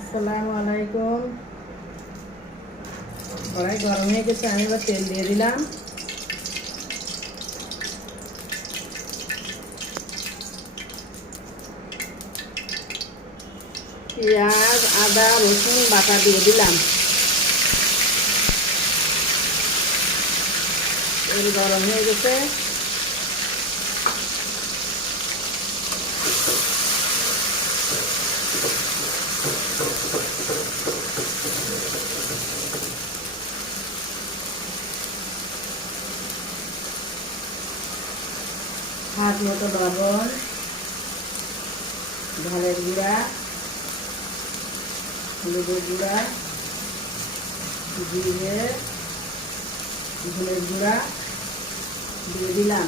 আসসালামু আলাইকুম। কড়াই গরম হয়ে গেছে, আমি এবার তেল দিয়ে দিলাম। পেঁয়াজ, আদা, রসুন বাটা দিয়ে দিলাম। তেল গরম হয়ে গেছে, হাত মতো লবণ, ঝালের গুঁড়া, হলুদের গুঁড়া, জিরে, ধনের গুঁড়া দিয়ে দিলাম,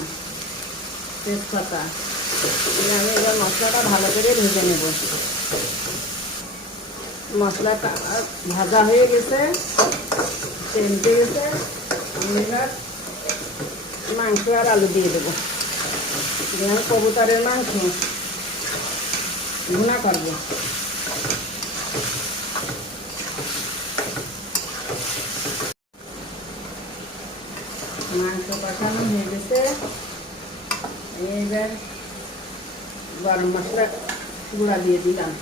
তেজপাতা। আমি এবার মশলাটা ভালো করে ভেজে নেব। মশলাটা ভাজা হয়ে গেছে, তেলতে গেছে। আমি এবার মাংস আর আলু দিয়ে দেবো। দিলাম কবুতরের মাংস, ভুনা করব। মাংস কষানো হয়ে গেছে, এবার গরম মশলা গুঁড়া দিয়ে দিলাম।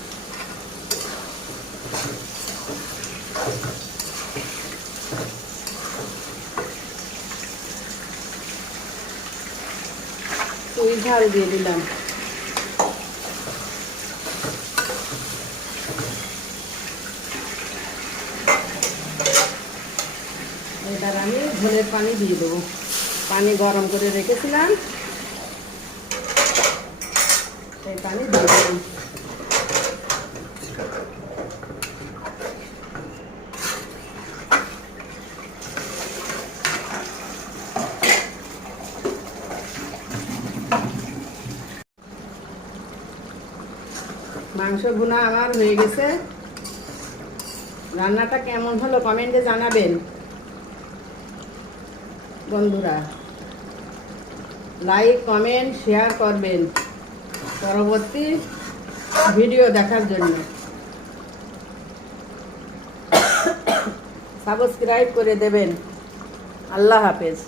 চুই ঝাল দিয়ে দিলাম। এবার আমি ঝোলের পানি দিয়ে দেবো। পানি গরম করে রেখেছিলাম, সেই পানি দিয়ে দিলাম। মাংস ভুনা আমার হয়ে গেছে। রান্নাটা কেমন হলো কমেন্টে জানাবেন বন্ধুরা। লাইক, কমেন্ট, শেয়ার করবেন পরবর্তী ভিডিও দেখার জন্য। সাবস্ক্রাইব করে দেবেন। আল্লাহ হাফেজ।